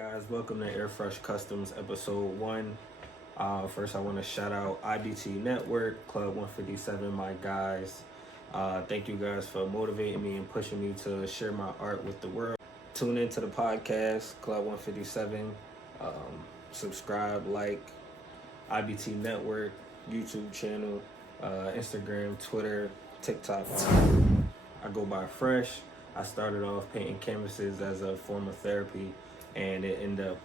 Guys, welcome to Air Fresh Customs episode 1. First, I want to shout out IBTE Network, Club 157, my guys. Thank you guys for motivating me and pushing me to share my art with the world. Tune into the podcast, Club 157. Subscribe, like IBTE Network, YouTube channel, Instagram, Twitter, TikTok. I go by Fresh. I started off painting canvases as a form of therapy, and it ended up,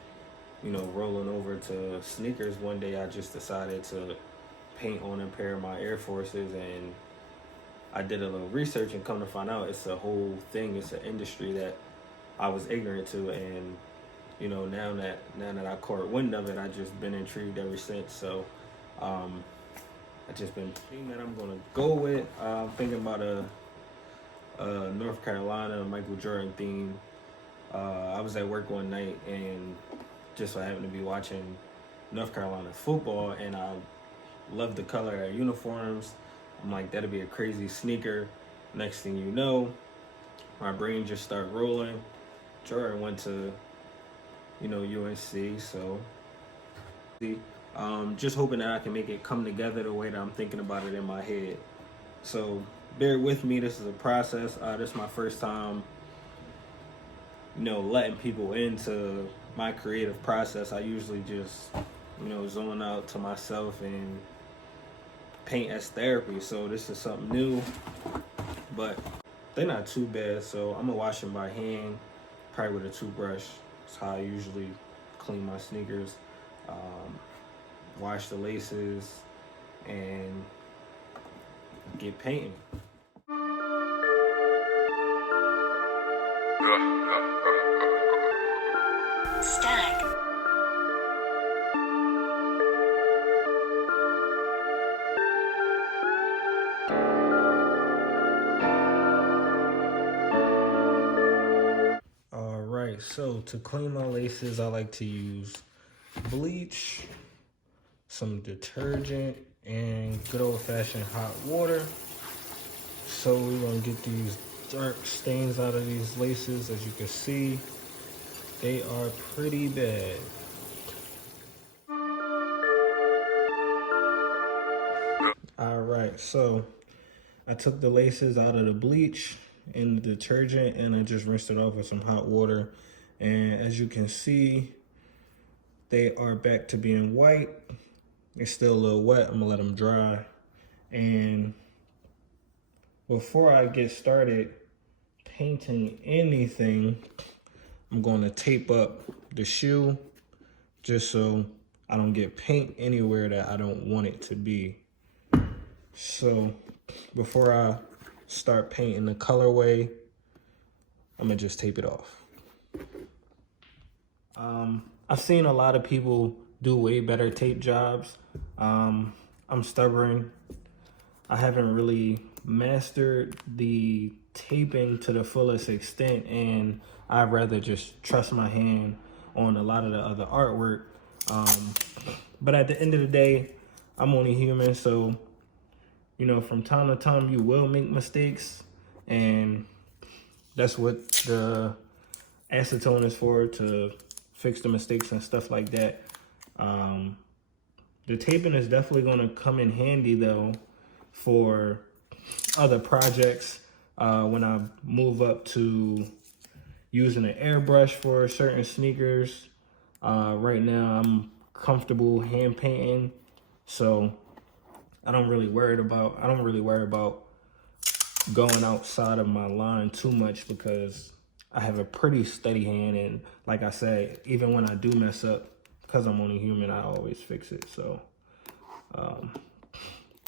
rolling over to sneakers. One day I just decided to paint on a pair of my Air Forces, and I did a little research and come to find out it's a whole thing. It's an industry that I was ignorant to, and now that I caught wind of it, I just been intrigued ever since. So I just been thinking that I'm gonna go with. I'm thinking about a North Carolina Michael Jordan theme. I was at work one night and just so happened to be watching North Carolina football, and I love the color of their uniforms. I'm like, that'd be a crazy sneaker. Next thing you know, my brain just started rolling. Jordan went to UNC, so just hoping that I can make it come together the way that I'm thinking about it in my head. So bear with me, this is a process. This is my first time letting people into my creative process. I usually just zone out to myself and paint as therapy. So this is something new, but they're not too bad. So I'm gonna wash them by hand, probably with a toothbrush. That's how I usually clean my sneakers. Wash the laces and get painting. Static. All right, so to clean my laces, I like to use bleach, some detergent, and good old-fashioned hot water. So we're gonna get these dark stains out of these laces. As you can see, they are pretty bad. All right, so I took the laces out of the bleach and the detergent, and I just rinsed it off with some hot water. And as you can see, they are back to being white. They're still a little wet. I'm gonna let them dry. And before I get started painting anything, I'm going to tape up the shoe just so I don't get paint anywhere that I don't want it to be. So before I start painting the colorway, I'm gonna just tape it off. I've seen a lot of people do way better tape jobs. I'm stubborn. I haven't really mastered the taping to the fullest extent, and I'd rather just trust my hand on a lot of the other artwork. But at the end of the day, I'm only human, so from time to time you will make mistakes, and that's what the acetone is for, to fix the mistakes and stuff like that. The taping is definitely going to come in handy though for other projects. When I move up to using an airbrush for certain sneakers, right now I'm comfortable hand painting, so I don't really worry about going outside of my line too much, because I have a pretty steady hand, and like I said, even when I do mess up, because I'm only human, I always fix it. So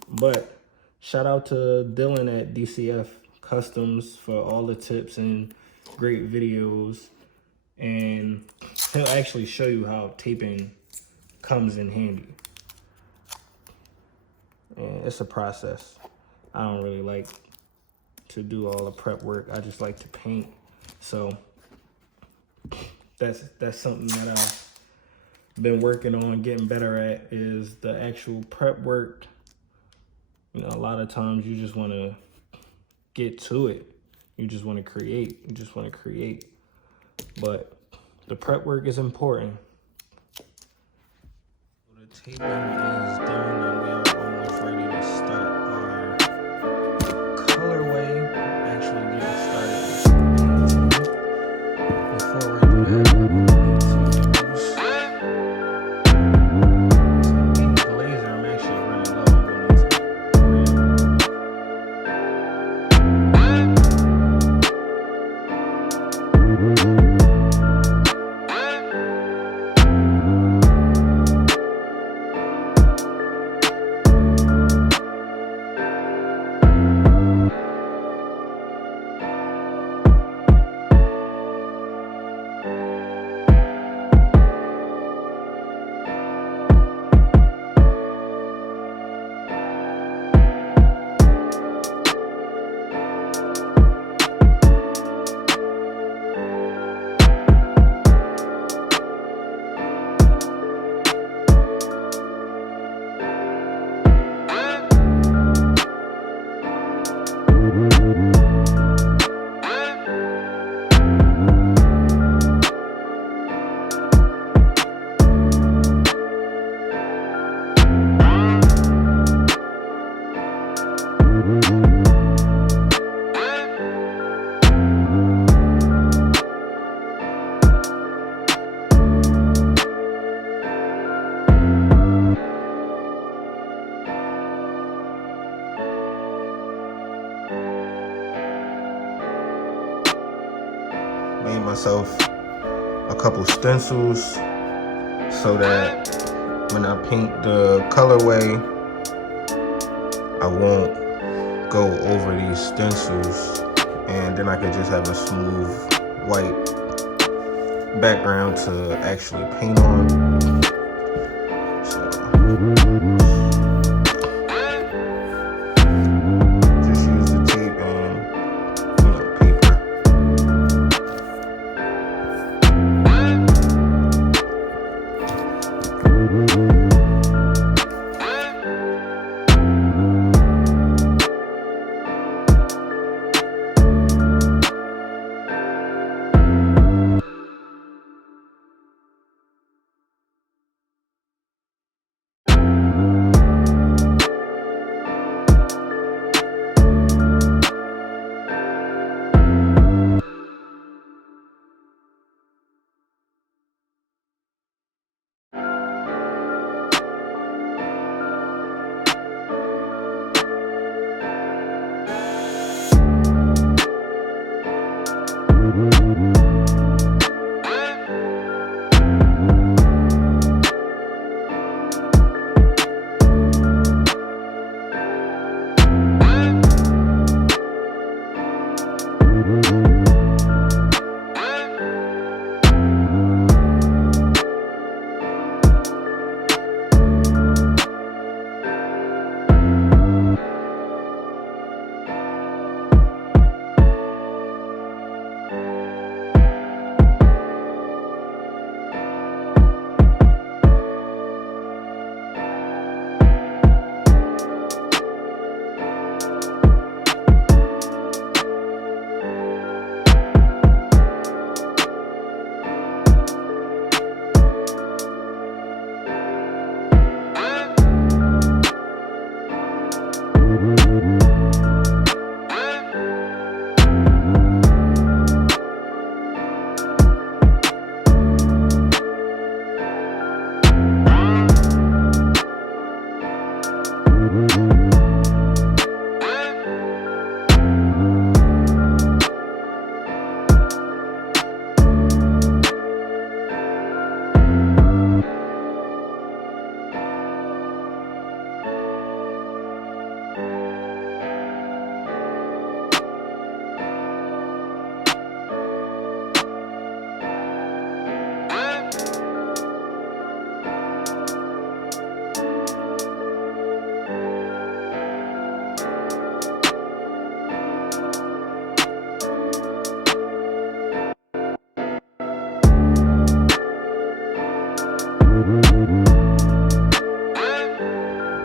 but shout out to Dylan at DCF Customs for all the tips and great videos, and he'll actually show you how taping comes in handy. And it's a process. I don't really like to do all the prep work. I just like to paint. So that's something that I've been working on getting better at, is the actual prep work. A lot of times you just want to get to it. You just want to create. But The prep work is important. The taping is done and we are almost ready to start our colorway. Actually getting started with painting. Before we do that, we need to use pink glazer. I'm actually running low. I'm going to made myself a couple stencils so that when I paint the colorway, I won't go over these stencils, and then I could just have a smooth white background to actually paint on. So just use the tape and paper.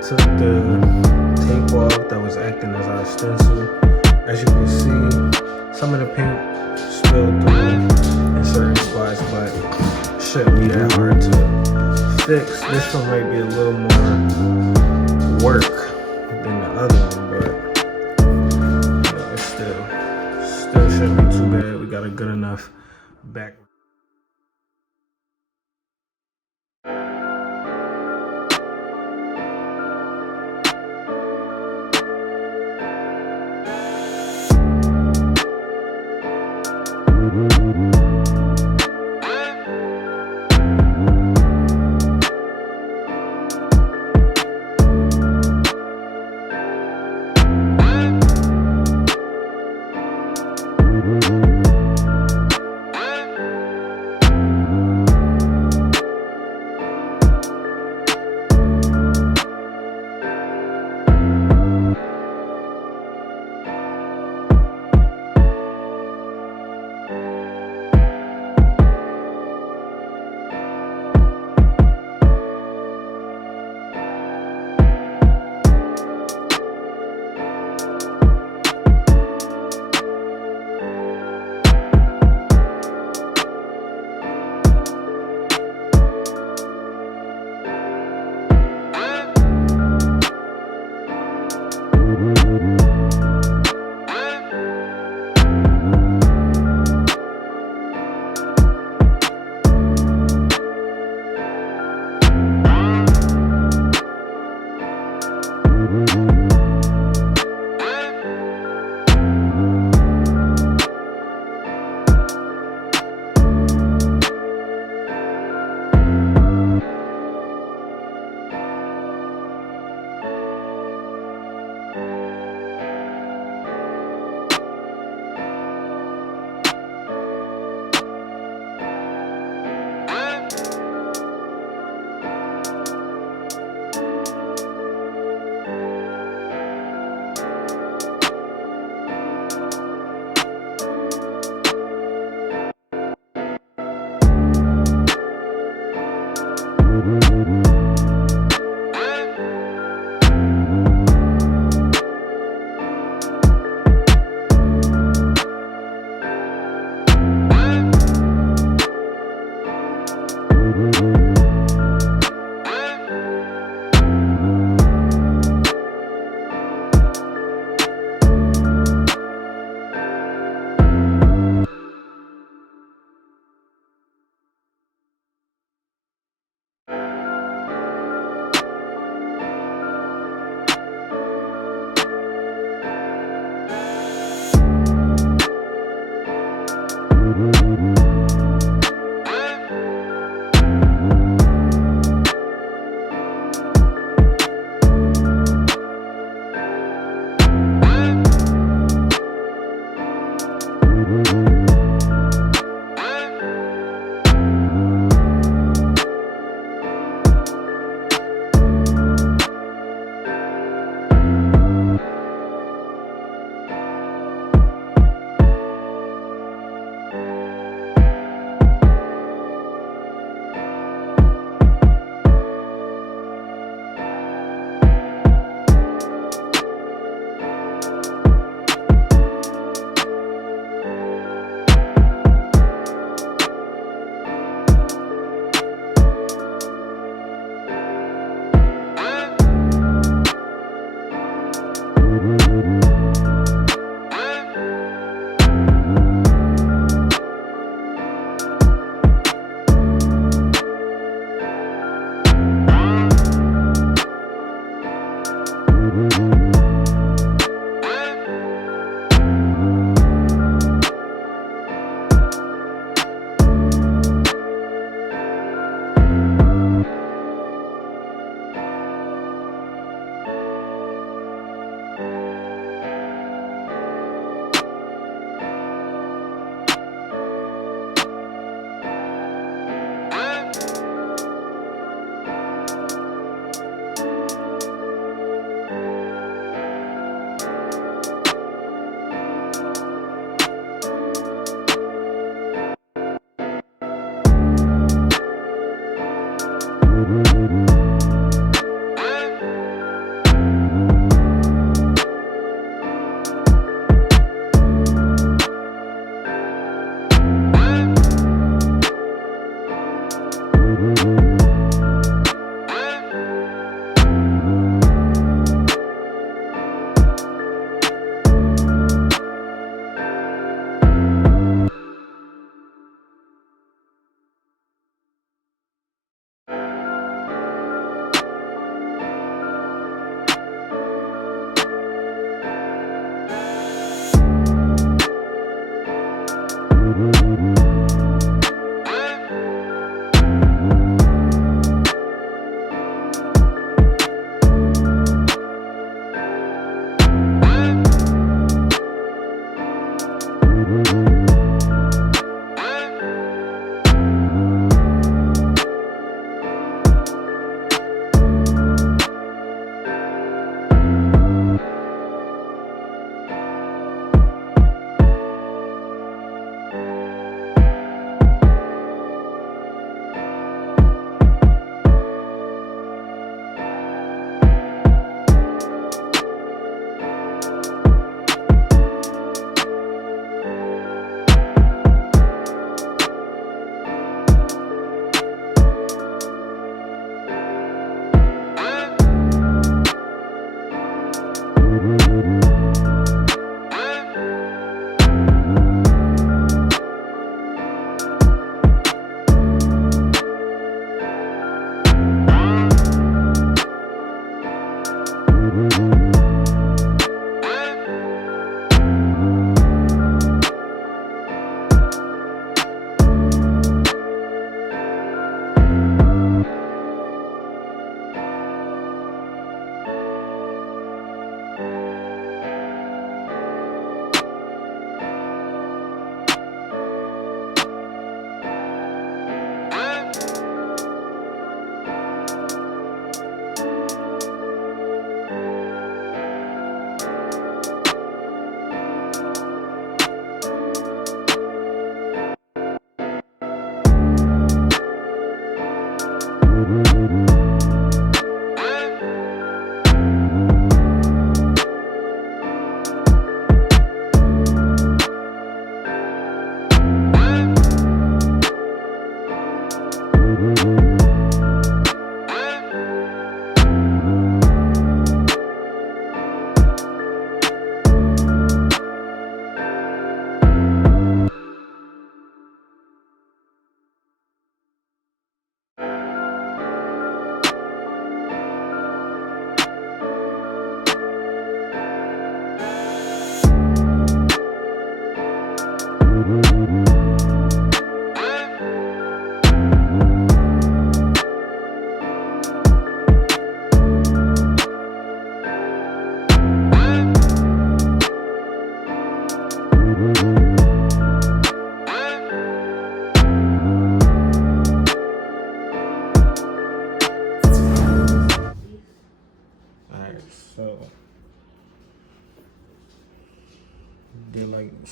Took the tape off that was acting as our stencil. As you can see, some of the paint spilled through in certain wise, but shouldn't be that hard to fix. This one might be a little more work than the other one, but you know, it's still shouldn't be too bad. We got a good enough back.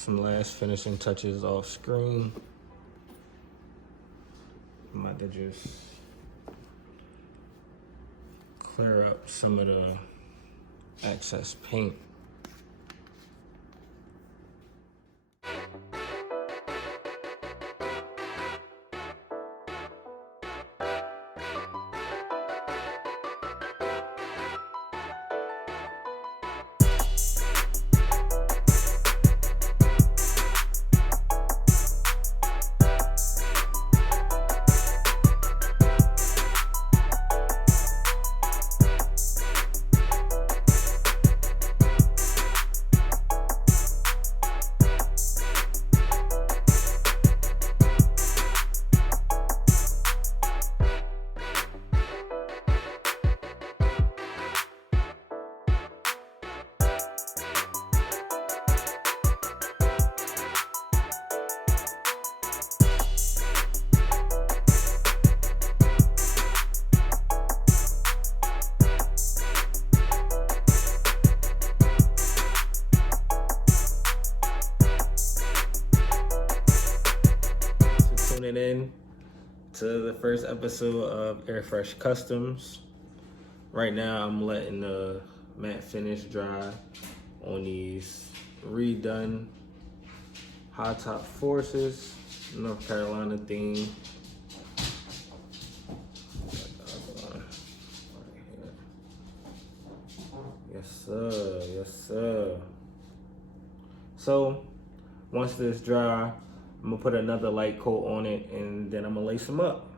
some last finishing touches off screen. I'm about to just clear up some of the excess paint. Tuning in to the first episode of Air Fresh Customs. Right now I'm letting the matte finish dry on these redone high top forces, North Carolina theme. Yes sir, yes sir. So once this dry, I'm gonna put another light coat on it and then I'm gonna lace them up.